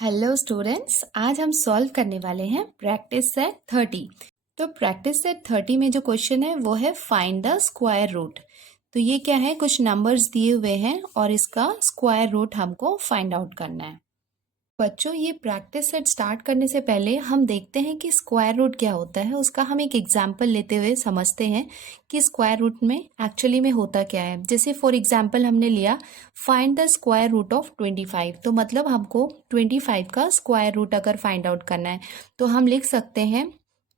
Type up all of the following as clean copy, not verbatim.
Hello students, आज हम solve करने वाले हैं प्रैक्टिस सेट 30। तो प्रैक्टिस सेट 30 में जो क्वेश्चन है वो है फाइंड द स्क्वायर रूट। तो ये क्या है, कुछ नंबर्स दिए हुए हैं और इसका स्क्वायर रूट हमको फाइंड आउट करना है। बच्चों, ये प्रैक्टिस सेट स्टार्ट करने से पहले हम देखते हैं कि स्क्वायर रूट क्या होता है। उसका हम एक एग्जाम्पल लेते हुए समझते हैं कि स्क्वायर रूट में एक्चुअली में होता क्या है। जैसे फॉर एग्जाम्पल हमने लिया find the square root of 25। तो मतलब हमको 25 का स्क्वायर रूट अगर फाइंड आउट करना है तो हम लिख सकते हैं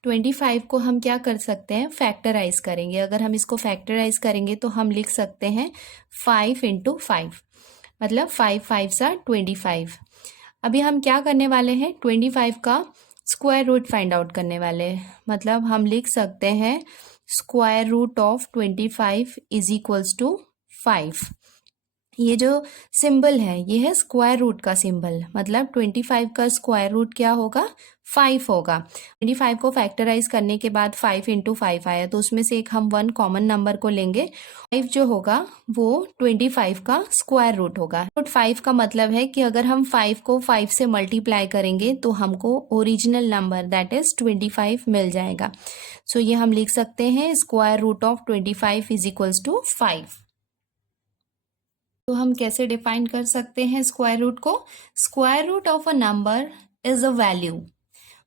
25 को हम क्या कर सकते हैं, फैक्टराइज करेंगे। अगर हम इसको फैक्टराइज करेंगे तो हम लिख सकते हैं 5 इंटू 5, मतलब 5 5 25। अभी हम क्या करने वाले हैं, 25 का स्क्वायर रूट फाइंड आउट करने वाले हैं। मतलब हम लिख सकते हैं square root of 25 is equals to 5। ये जो सिंबल है ये है स्क्वायर रूट का सिंबल। मतलब 25 का स्क्वायर रूट क्या होगा, 5 होगा। 25 को फैक्टराइज करने के बाद 5 इंटू 5 आया, तो उसमें से एक हम 1 कॉमन नंबर को लेंगे। 5 जो होगा वो 25 का स्क्वायर रूट होगा। रूट 5 का मतलब है कि अगर हम 5 को 5 से मल्टीप्लाई करेंगे तो हमको ओरिजिनल नंबर दैट इज 25 मिल जाएगा। सो ये हम लिख सकते हैं square root of 25 is equals to 5। तो हम कैसे डिफाइन कर सकते हैं स्क्वायर रूट को? Square root of a number is a value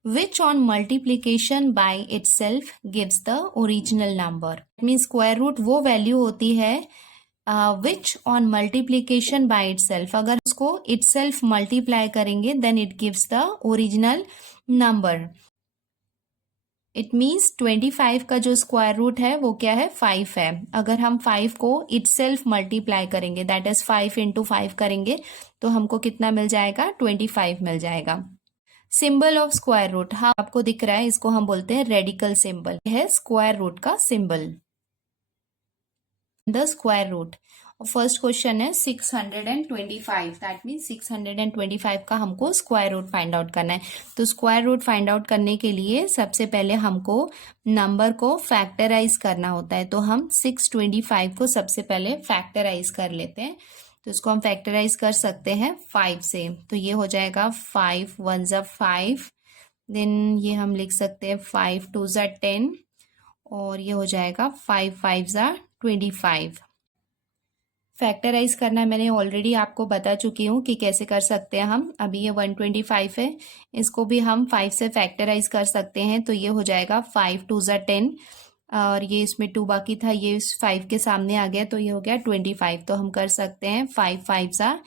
which on multiplication by itself gives the original number. Mean square root वो वैल्यू होती है which on multiplication by itself, अगर उसको इटसेल्फ मल्टीप्लाई करेंगे then it gives the original number. It means 25 का जो square root है वो क्या है, 5 है। अगर हम 5 को इटसेल्फ मल्टीप्लाई करेंगे दैट इज 5 इंटू 5 करेंगे तो हमको कितना मिल जाएगा, 25 मिल जाएगा। सिंबल ऑफ स्क्वायर रूट, हाँ आपको दिख रहा है, इसको हम बोलते हैं रेडिकल सिंबल, है स्क्वायर रूट का symbol. The square root, first question है 625, दैट मीन 625 का हमको स्क्वायर रूट फाइंड आउट करना है। तो स्क्वायर रूट फाइंड आउट करने के लिए सबसे पहले हमको नंबर को फैक्टराइज करना होता है। तो हम 625 को सबसे पहले फैक्टराइज कर लेते हैं। तो इसको हम फैक्टराइज कर सकते हैं 5 से। तो ये हो जाएगा 5 1 ज़ा 5, देन ये हम लिख सकते हैं 5 2 ज़ा 10, और ये हो जाएगा 5 5 ज़ा 25। फैक्टराइज करना मैंने ऑलरेडी आपको बता चुकी हूँ कि कैसे कर सकते हैं हम। अभी ये 125 है, इसको भी हम 5 से फैक्टराइज कर सकते हैं। तो ये हो जाएगा 5 2 ज़ा 10, और ये इसमें 2 बाकी था, ये 5 के सामने आ गया तो ये हो गया 25। तो हम कर सकते हैं 5 5 ज़ा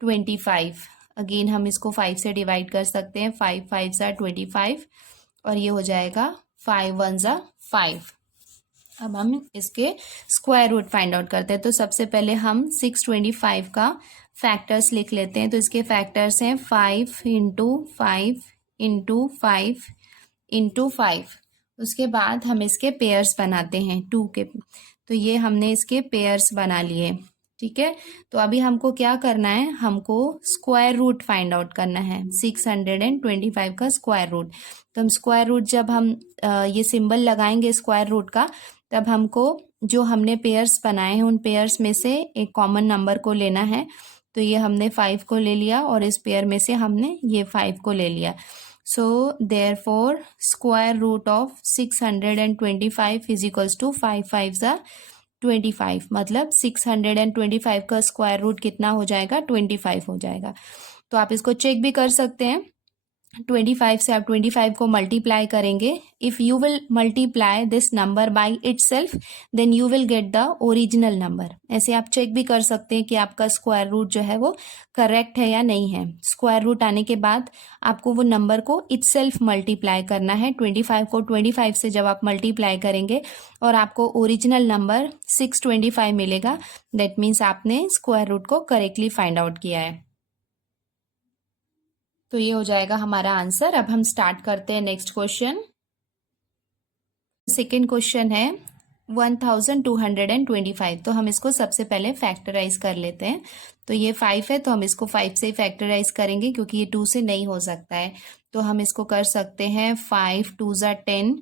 25। अगेन हम इसको 5 से डिवाइड कर सकते हैं, 5 5 ज़ा 25, और ये हो जाएगा 5 1 ज़ा 5। अब हम इसके स्क्वायर रूट फाइंड आउट करते हैं। तो सबसे पहले हम 625 का फैक्टर्स लिख लेते हैं। तो इसके फैक्टर्स हैं 5 इंटू 5 इंटू 5 इंटू 5। उसके बाद हम इसके पेयर्स बनाते हैं 2 के। तो ये हमने इसके पेयर्स बना लिए, ठीक है। तो अभी हमको क्या करना है, हमको स्क्वायर रूट फाइंड आउट करना है 625 का स्क्वायर रूट। तो हम स्क्वायर रूट जब हम ये सिंबल लगाएंगे स्क्वायर रूट का, तब हमको जो हमने पेयर्स बनाए हैं उन पेयर्स में से एक कॉमन नंबर को लेना है। तो ये हमने 5 को ले लिया और इस पेयर में से हमने ये 5 को ले लिया। So therefore square root of 625 is equals to 5 5 ज़ा 25। मतलब 625 का स्क्वायर रूट कितना हो जाएगा, 25 हो जाएगा। तो आप इसको चेक भी कर सकते हैं। 25 से आप 25 को मल्टीप्लाई करेंगे। If you will multiply this number by itself then you will get the original number. ऐसे आप चेक भी कर सकते हैं कि आपका स्क्वायर रूट जो है वो करेक्ट है या नहीं है। स्क्वायर रूट आने के बाद आपको वो नंबर को इटसेल्फ मल्टीप्लाई करना है। 25 को 25 से जब आप मल्टीप्लाई करेंगे और आपको ओरिजिनल नंबर 625 मिलेगा, दैट मीन्स आपने स्क्वायर रूट को करेक्टली फाइंड आउट किया है। तो ये हो जाएगा हमारा आंसर। अब हम स्टार्ट करते हैं नेक्स्ट क्वेश्चन। सेकेंड क्वेश्चन है 1225। तो हम इसको सबसे पहले फैक्टराइज कर लेते हैं। तो ये 5 है तो हम इसको 5 से ही फैक्टराइज करेंगे क्योंकि ये 2 से नहीं हो सकता है। तो हम इसको कर सकते हैं 5 2 ज़ा 10,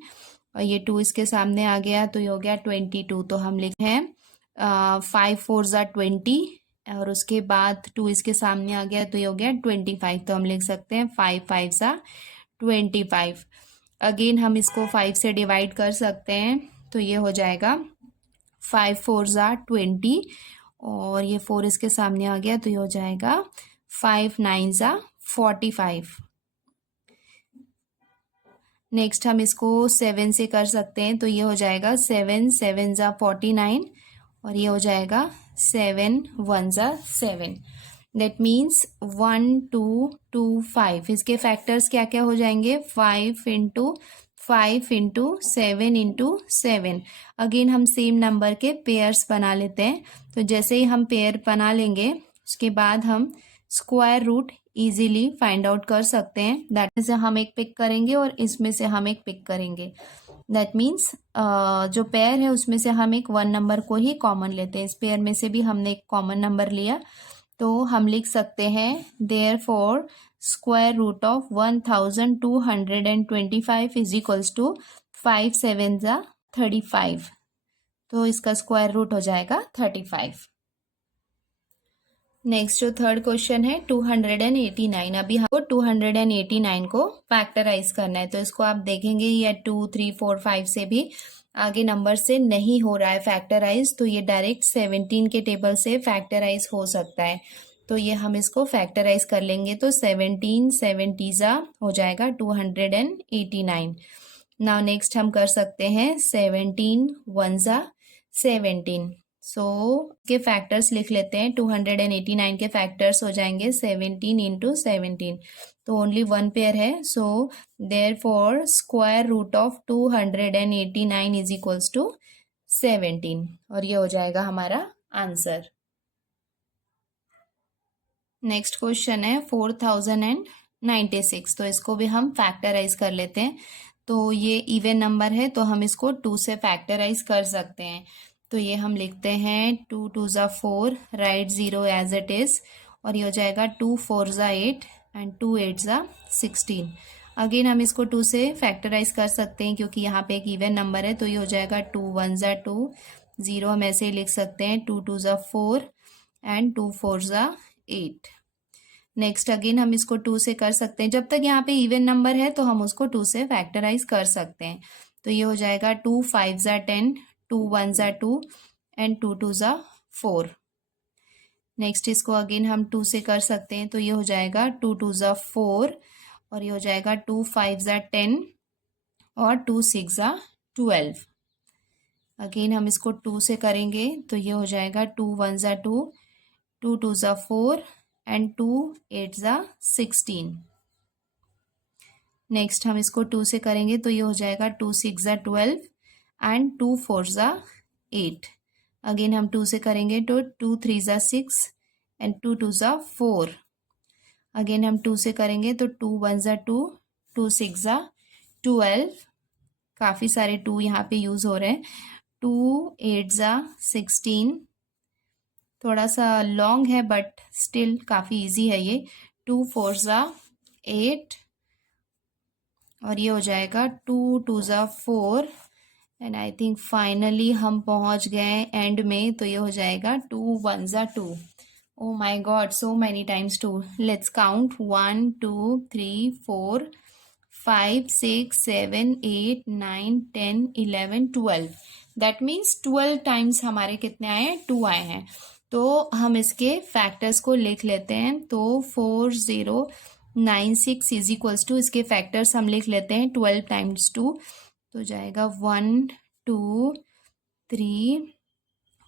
और ये 2 इसके सामने आ गया तो ये हो गया 22। तो हम लिखते हैं 5 4 ज़ा 20 और उसके बाद 2 इसके सामने आ गया तो ये हो गया 25। तो हम लिख सकते हैं 5 5 सा 25। अगेन हम इसको 5 से डिवाइड कर सकते हैं तो ये हो जाएगा 5 4 ज़ा 20 और ये 4 इसके सामने आ गया तो ये हो जाएगा 5 9 ज़ा 45। नेक्स्ट हम इसको 7 से कर सकते हैं तो ये हो जाएगा 7 7 ज़ा 49 और ये हो जाएगा 7 1 ज़ा 7। That means 1 2 2 5। इसके फैक्टर्स क्या क्या हो जाएंगे 5 इंटू 5 इंटू 7 इंटू 7। अगेन हम सेम नंबर के पेयर्स बना लेते हैं। तो जैसे ही हम पेयर बना लेंगे उसके बाद हम square root easily find out कर सकते हैं। दैट में से हम एक पिक करेंगे और इसमें से हम एक पिक करेंगे। दैट मीन्स जो पेयर है उसमें से हम एक 1 नंबर को ही कॉमन लेते हैं। इस पेयर में से भी हमने एक कॉमन नंबर लिया तो हम लिख सकते हैं therefore square root of 1225 is equals to 5 7 ज़ा 35। तो इसका स्क्वायर रूट हो जाएगा 35। नेक्स्ट जो थर्ड क्वेश्चन है 289। अभी हमको 289 को फैक्टराइज करना है। तो इसको आप देखेंगे ये 2 3 4 5 से भी आगे नंबर से नहीं हो रहा है फैक्टराइज, तो ये डायरेक्ट 17 के टेबल से फैक्टराइज हो सकता है। तो ये हम इसको फैक्टराइज कर लेंगे तो 17 70 ज़ा हो जाएगा 289। नाउ नेक्स्ट हम कर सकते हैं 17 1 ज़ा 17। सो के फैक्टर्स लिख लेते हैं। 289 के फैक्टर्स हो जाएंगे 17 इंटू 17। तो ओनली 1 पेयर है। So therefore square root of 289 is equals to 17 और ये हो जाएगा हमारा आंसर। नेक्स्ट क्वेश्चन है 4096। तो इसको भी हम फैक्टराइज कर लेते हैं। तो ये इवन नंबर है तो हम इसको 2 से फैक्टराइज कर सकते हैं। तो ये हम लिखते हैं 2 2 ज़ा 4, राइट 0 एज इट इज और ये हो जाएगा 2 4 ज़ा 8 एंड 2 8 ज़ा 16। अगेन हम इसको 2 से फैक्टराइज कर सकते हैं क्योंकि यहाँ पे एक इवन नंबर है। तो ये हो जाएगा 2 1 ज़ा 2, 0 हम ऐसे ही लिख सकते हैं 2 2 ज़ा 4 एंड 2 4 ज़ा 8। नेक्स्ट अगेन हम इसको 2 से कर सकते हैं। जब तक यहाँ पे इवन नंबर है तो हम उसको 2 से फैक्टराइज कर सकते हैं। तो ये हो जाएगा 2 5 ज़ा 10, 2 1 ज़ा 2 एंड 2 2 ज़ा 4। नेक्स्ट इसको अगेन हम 2 से कर सकते हैं। तो ये हो जाएगा 2 2 ज़ा 4 और ये हो जाएगा 2 5 ज़ा 10 और 2 6 ज़ा 12। अगेन हम इसको 2 से करेंगे तो ये हो जाएगा 2 1 ज़ा 2, 2 2 ज़ा 4 एंड 2 8 ज़ा 16। नेक्स्ट हम इसको 2 से करेंगे तो ये हो जाएगा 2 6 ज़ा 12 एंड 2 4 ज़ा 8। अगेन हम 2 से करेंगे तो 2 3 ज़ा 6 एंड 2 2 ज़ा 4। अगेन हम 2 से करेंगे तो 2 1 ज़ा 2, 2 6 ज़ा 12। काफ़ी सारे 2 यहाँ पे यूज़ हो रहे हैं। 2 8 ज़ा 16, थोड़ा सा लॉन्ग है बट स्टिल काफ़ी इजी है ये। 2 4 ज़ा 8 और ये हो जाएगा 2 2 ज़ा 4 एंड आई थिंक फाइनली हम पहुंच गए एंड में। तो ये हो जाएगा 2 1 ज़ा 2। Oh my God, so many times 2। Let's count 1 2 3 4 5 6 7 8 9 10 11 12। That means 12 times हमारे कितने आए हैं 2 आए हैं। तो हम इसके फैक्टर्स को लिख लेते हैं। तो 4096 इज इक्वल्स टू, इसके फैक्टर्स हम लिख लेते हैं 12 टाइम्स 2। तो जाएगा 1 2 3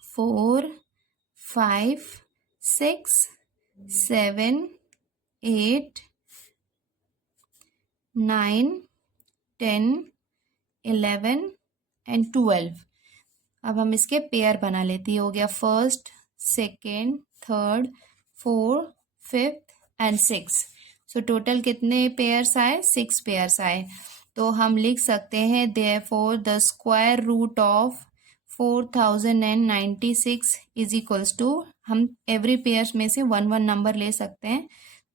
4 5 6 7 8 9 10 11 एंड 12। अब हम इसके पेयर बना लेते हैं। हो गया first second third fourth fifth and 6। So total कितने पेयर्स आए 6 पेयर्स आए। तो हम लिख सकते हैं therefore the square root of 4096 is equals to, हम एवरी पेयर्स में से 1 1 नंबर ले सकते हैं।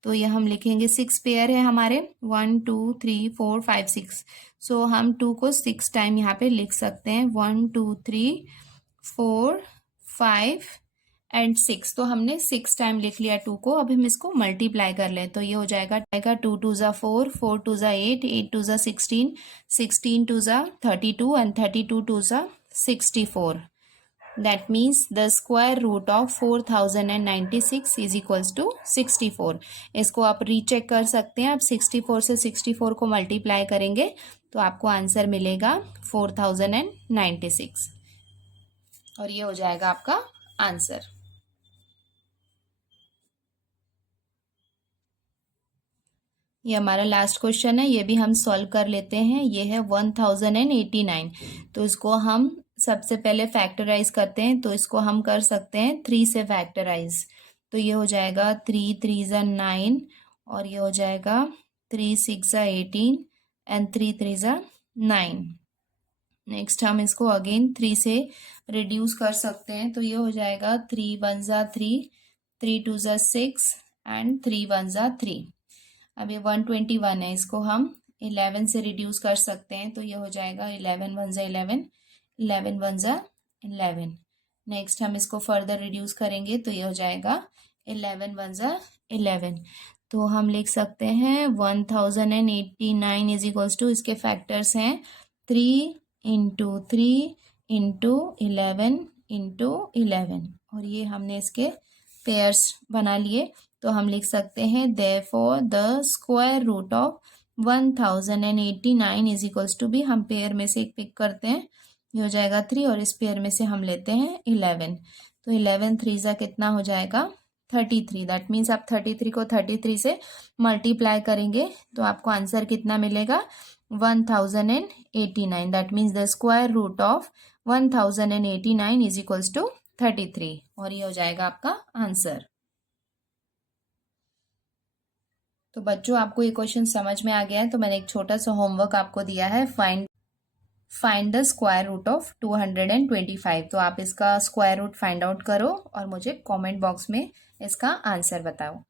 तो ये हम लिखेंगे 6 पेयर है हमारे 1 2 3 4 5 6। सो हम 2 को 6 टाइम यहाँ पे लिख सकते हैं 1 2 3 4 5 एंड 6, तो हमने 6 टाइम लिख लिया 2 को। अब हम इसको मल्टीप्लाई कर लें, तो ये हो जाएगा 2 2 ज़ा 4, 4 2 ज़ा 8, 8 2 ज़ा 16, 16 2 ज़ा 32 एंड 32 2 ज़ा 64। That means the square root of 4096 is equals to 64। इसको आप रीचेक कर सकते हैं। आप 64 से 64 को मल्टीप्लाई करेंगे तो आपको आंसर मिलेगा 4096 और ये हो जाएगा आपका आंसर। ये हमारा लास्ट क्वेश्चन है, ये भी हम सॉल्व कर लेते हैं। ये है 1089, तो इसको हम सबसे पहले फैक्टराइज करते हैं। तो इसको हम कर सकते हैं 3 से फैक्टराइज, तो ये हो जाएगा 3 3 ज़ा 9 और ये हो जाएगा 3 6 ज़ा 18 एंड 3 3 ज़ा 9। नेक्स्ट हम इसको अगेन 3 से रिड्यूस कर सकते हैं, तो ये हो जाएगा 3 1 ज़ा 3, 3 2 ज़ा 6 एंड 3 1 ज़ा 3। अब ये 121 है, इसको हम 11 से रिड्यूस कर सकते हैं, तो ये हो जाएगा 11 1 ज़ा 11, 11 1 ज़ा 11। नेक्स्ट हम इसको फर्दर रिड्यूस करेंगे तो ये हो जाएगा 11 1 ज़ा 11। तो हम लिख सकते हैं 1089 इज इक्वल्स टू, इसके फैक्टर्स हैं 3 इंटू 3 इंटू 11 इंटू 11 और ये हमने इसके पेयर्स बना लिए। तो हम लिख सकते हैं therefore the square root of 1089 is equals to भी, हम पेयर में से एक पिक करते हैं, ये हो जाएगा 3 और इस पेयर में से हम लेते हैं 11। तो 11 3 ज़ा कितना हो जाएगा 33। दैट मीन्स आप 33 को 33 से मल्टीप्लाई करेंगे तो आपको आंसर कितना मिलेगा 1089। That means the square root of 1089 is equals to 33 और ये हो जाएगा आपका आंसर। तो बच्चों आपको ये क्वेश्चन समझ में आ गया है, तो मैंने एक छोटा सा होमवर्क आपको दिया है, find the square root of 225। तो आप इसका स्क्वायर रूट फाइंड आउट करो और मुझे कमेंट बॉक्स में इसका आंसर बताओ।